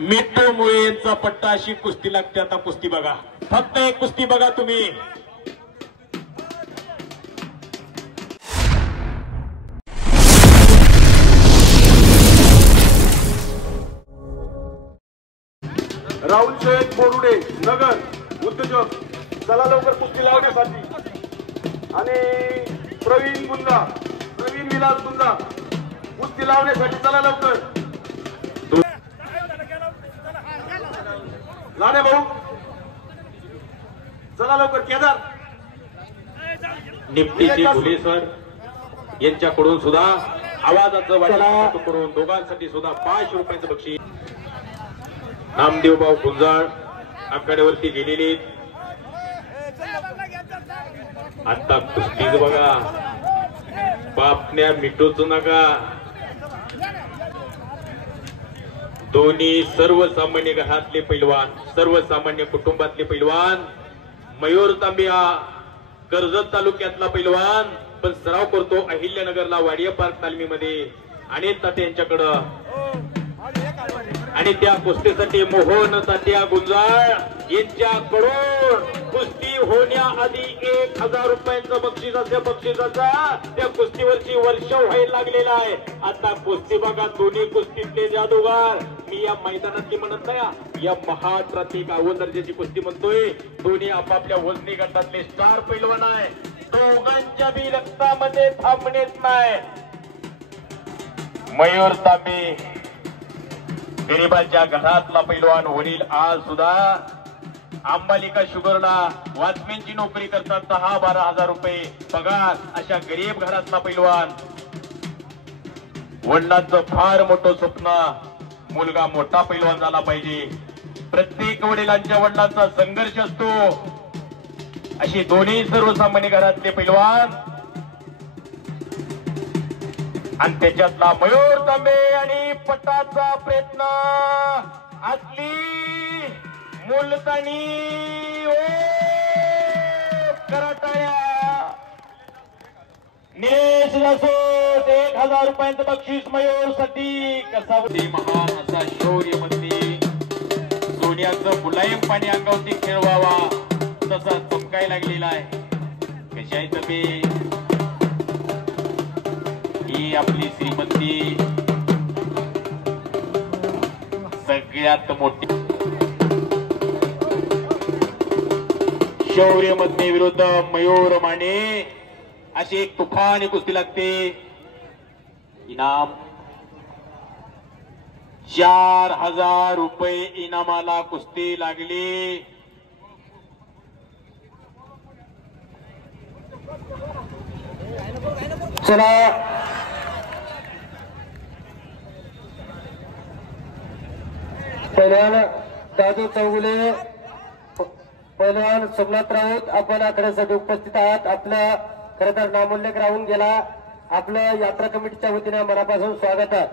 मिट्टू मुळे यांचा पट्टा अशी कुस्ती लागते। आता कुस्ती बघा, फक्त एक कुस्ती बघा तुम्ही। राहुल शेख बोरुडे नगर उद्योजक, चला लवकर कुस्ती लावण्यासाठी। आणि प्रवीण विलास गुंजा कुस्ती लावण्यासाठी चला लवकर। लाडे भाऊ चला लवकर। केदार निफ्टीचे भुलेसर यांच्याकडून सुद्धा आवाजाचं वाचन करून दोघांसाठी सुद्धा 500 रुपयांचं बक्षीस। नामदेवभाऊ गुंजाळ आखाड्यावरती गेलेले। आता कुस्तीच बघा, बापण्या मिठूच नका। दोन्ही सर्वसामान्य घरातले पैलवान, सर्वसामान्य कुटुंबातले पैलवान। मयूर तांबिया कर्जत तालुक्यातला पैलवान, पण सराव करतो अहिल्यानगरला वाडिया पार्क तालमीमध्ये। आणि तात्या यांच्याकडं आणि त्या कुस्तीसाठी मोहन तात्या गुंजाळ यांच्याकडून कुस्ती होण्याआधी 1000 रुपयांचं बक्षीस असल्या बक्षिसाचा त्या कुस्तीवरची वर्ष व्हायला लागलेला आहे। आता कुस्ती बघा, दोन्ही कुस्तीतले जादूगार। मी या मैदानातली म्हणत नाही, या महाप्रातिक अव्वल दर्जाची कुस्ती म्हणतोय। दोन्ही आपापल्या वजनी गटातले स्टार पैलवान आहे। दोघांच्या बी रक्तामध्ये थांबणेच नाही। मयूर तांबे गरीबांच्या घरातला पैलवान, वडील आज सुद्धा अंबालिका शुगरला वॉचमॅनची नोकरी करतात। 10-12 हजार रुपये पगार अशा गरीब घरातला पैलवान। वडिलांचं फार मोठं स्वप्न, मुलगा मोठा पैलवान झाला पाहिजे। प्रत्येक वडिलांच्या वडिलांचा संघर्ष असतो। अशी दोन्ही सर्वसामान्य घरातले पैलवान आणि त्याच्यातला मयूर तांबे आणि पटाचा प्रयत्न असली मुलतानी कराटाया। निलेश रसोट 1000 रुपयांचं बक्षीस मयूर साठी। कसा महान असा शौर्य मध्ये सोन्याचं मुलायम पाणी अंगावरती खेळवावा तसा चमकाय लागलेला आहे। कशी आहे तबे ही आपली श्रीमंती, सगळ्यात मोठी। शौर्य मध्ये विरुद्ध मयूर माने अशी एक तुफानी कुस्ती लागते। इनाम 4000 रुपये इनामाला कुस्ती लागली। चला पैलवान दादू चौगुले, पैलवान सोमनाथ राऊत आपण आखाड्यासाठी उपस्थित आहात। आपलं खरं तर नामोल्लेख राहून गेला। आपलं यात्रा कमिटीच्या वतीने मनापासून स्वागत आहे।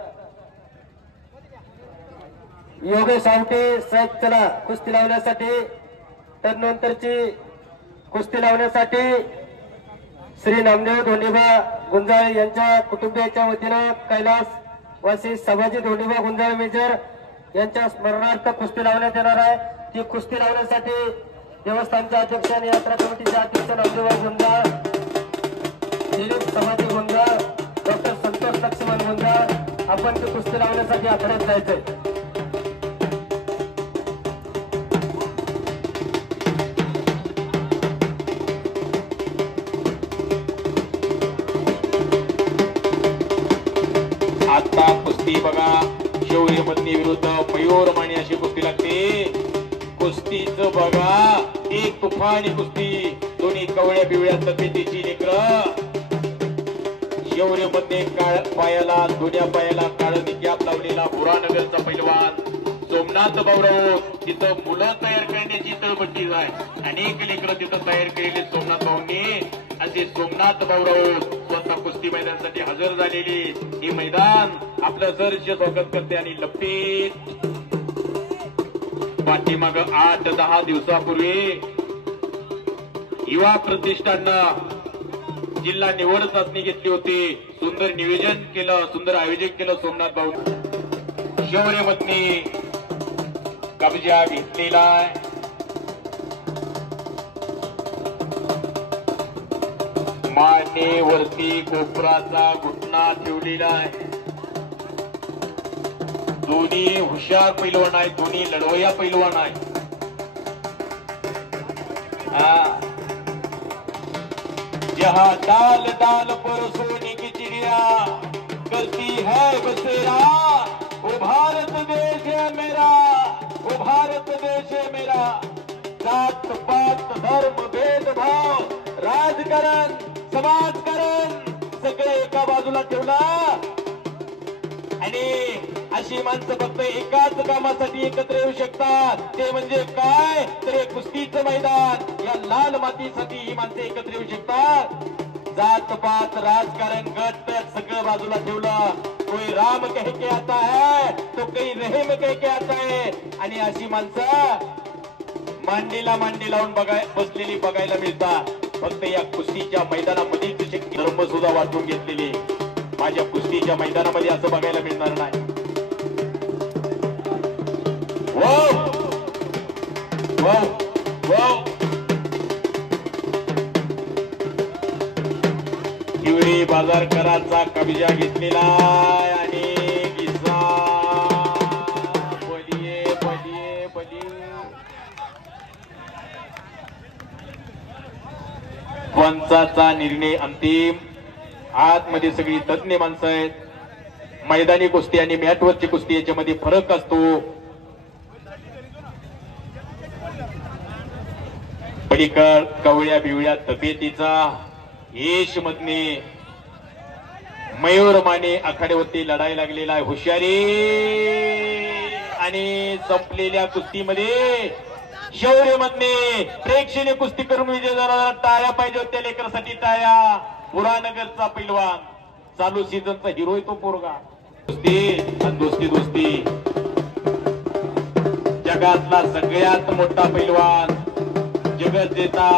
योगेश आवटे साहेब चला कुस्ती लावण्यासाठी। तदनंतरची कुस्ती लावण्यासाठी श्री नामदेव धोंडीबा गुंजाळ यांच्या कुटुंबियांच्या वतीनं कैलास वासी सभाजी धोंडीबा गुंजाळ मेजर यांच्या स्मरणार्थ कुस्ती लावण्यात येणार आहे। ती कुस्ती लावण्यासाठी देवस्थानचे अध्यक्ष आणि यात्रा कमिटीचे अध्यक्ष नामदेव गुंजाळ, दिलीप सभाजी गुंजाळ, डॉक्टर संतोष लक्ष्मण गुंजाळ आपण ती कुस्ती लावण्यासाठी आखाड्यात जायचंय। आता कुस्ती बघा, शौर्य मधनी विरुद्ध मयूर माने अशी कुस्ती लागते। कुस्तीचं बघा, एक तुफानी कुस्ती, दोन्ही कवळ्या पिवळ्या तब्येतीची लेकरं। शौर्य मध्ये काळ पायाला, दोन्या पायाला काळं कॅप लावलेला बुरानगरचा पैलवान सोमनाथ भाऊराव। तिथं मुलं तयार करण्याची तळमळीच आहे। अनेक लेकरं तिथं तयार केलेले सोमनाथ भाऊंनी। असे सोमनाथ भाऊराव स्वतः कुस्ती मैदानासाठी हजर झालेले। हे मैदान आपलं सहर्ष स्वागत करते। आणि लपीत पाठीमाग 8-10 दिवसापूर्वी युवा प्रतिष्ठाननं जिल्हा निवड चाचणी घेतली होती। सुंदर नियोजन केलं, सुंदर आयोजन केलं सोमनाथ भाऊ। शौर्यमधने कब्जा घेतलेला आहे. मानेवरती कोपराचा घुटणा ठेवलेला आहे. दोन्ही हुशार पैलवान आहे, दोन्ही लढवया पैलवान आहे. जहाँ डाल डाल पर सोने की चिड़िया करती है बसेरा, वो भारत देश है मेरा, वो भारत देश है मेरा. जात पात धर्म भेदभाव राजकारण समाजकारण सगळे एका बाजूला ठेवला आणि अशी माणसं फक्त एकाच कामासाठी एकत्र येऊ शकतात. ते म्हणजे काय तर कुस्तीचं मैदान. या लाल मातीसाठी ही माणसं एकत्र येऊ शकतात. जात पात राजकारण गट सगळं बाजूला ठेवलं. कोई राम कह के आता है तो कोई रहीम कह के आता है. आणि अशी माणसं मांडीला मांडी लावून बसलेली बघायला मिळतात. फक्त या कुस्तीच्या मैदानामधील शक्ती धर्म सुद्धा वाटून घेतलेली. माझ्या कुस्तीच्या मैदानामध्ये असं बघायला मिळणार नाही. हिवरी बाजारकरांचा कब्जा घेतलेला आणि किस्सा बलिये बलिये बलिये. पंचाचा निर्णय अंतिम. आतमध्ये सगळी तज्ञ माणसं आहेत. मैदानी कुस्ती आणि मॅटवरची कुस्ती याच्यामध्ये फरक असतो. पलीकड कवळ्या बिवळ्या तब्येतीचा यश मधने मयूर माने आखाड्यावरती लढाई लागलेला आहे. हुशारी आणि संपलेल्या कुस्तीमध्ये शौर्य मधने प्रेक्षणीय कुस्ती करून विजय झाला. टाळ्या पाहिजे होत्या लेकरासाठी टाळ्या. पुरानगरचा पैलवान चालू सीझनचा हिरो आहे तो पोरगा. कुस्ती आणि दोस्ती दोस्ती. जगातला सगळ्यात मोठा पैलवान जगत देता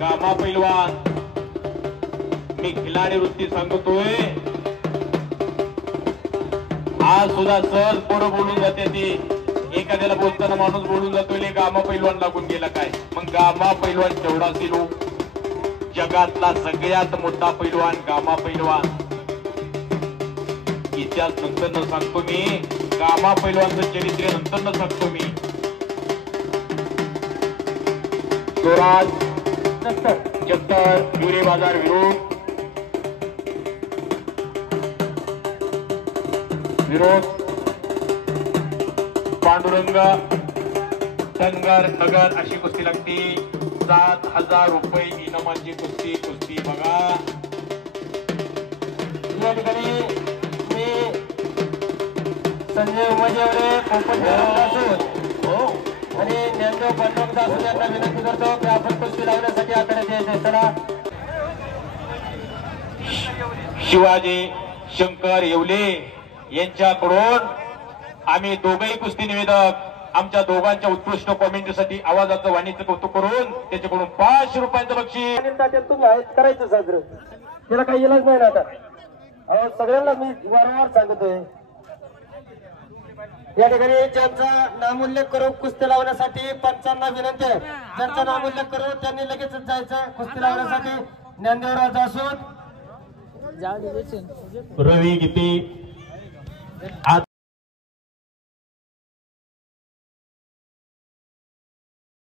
गामा पैलवान. मी खिलाडी वृत्ती सांगतोय. आज सुद्धा सहज पोरं बोलून जाते ती. एखाद्याला बोलताना माणूस बोलून जातोय गामा पैलवान लागून गेला काय. मग गामा पैलवान तेवढा सिलो. जगातला सगळ्यात मोठा पैलवान गामा पैलवान. इतिहास नंतर न सांगतो मी. गामा पैलवानचं चरित्र नंतर न सांगतो मी. स्वराज चत्तर हिवरे बाजार विरोध पांडुरंग धनगर नगर अशी कुस्ती लागते. 7,000 रुपये इनामाची कुस्ती. कुस्ती बघा. या ठिकाणी मी संजय उमाजेवरे आणि ज्ञानदेव पांडुरंग दास यांना विनंती करतो की आपण कुस्ती लावण्यासाठी आकडे द्यायचे. चला. शिवाजी शंकर येवले यांच्याकडून आम्ही दोघंही कुस्ती निवेदक आमच्या दोघांच्या उत्कृष्ट कॉमेंट्रीसाठी आवाजाचं वाणीचं कौतुक करून त्याच्याकडून 500 रुपयांचं बक्षीस करायचं साजरं. त्याला काही इलाज नाही ना आता. सगळ्यांना मी वारंवार सांगतोय. या ठिकाणी ज्यांचा नामोल्लेख करून कुस्ती लावण्यासाठी पंचांना विनंती आहे. ज्यांचा नामोल्लेख करू त्यांनी लगेचच जायचं कुस्ती लावण्यासाठी. ज्ञानदेवराज जासूद, रवी गीते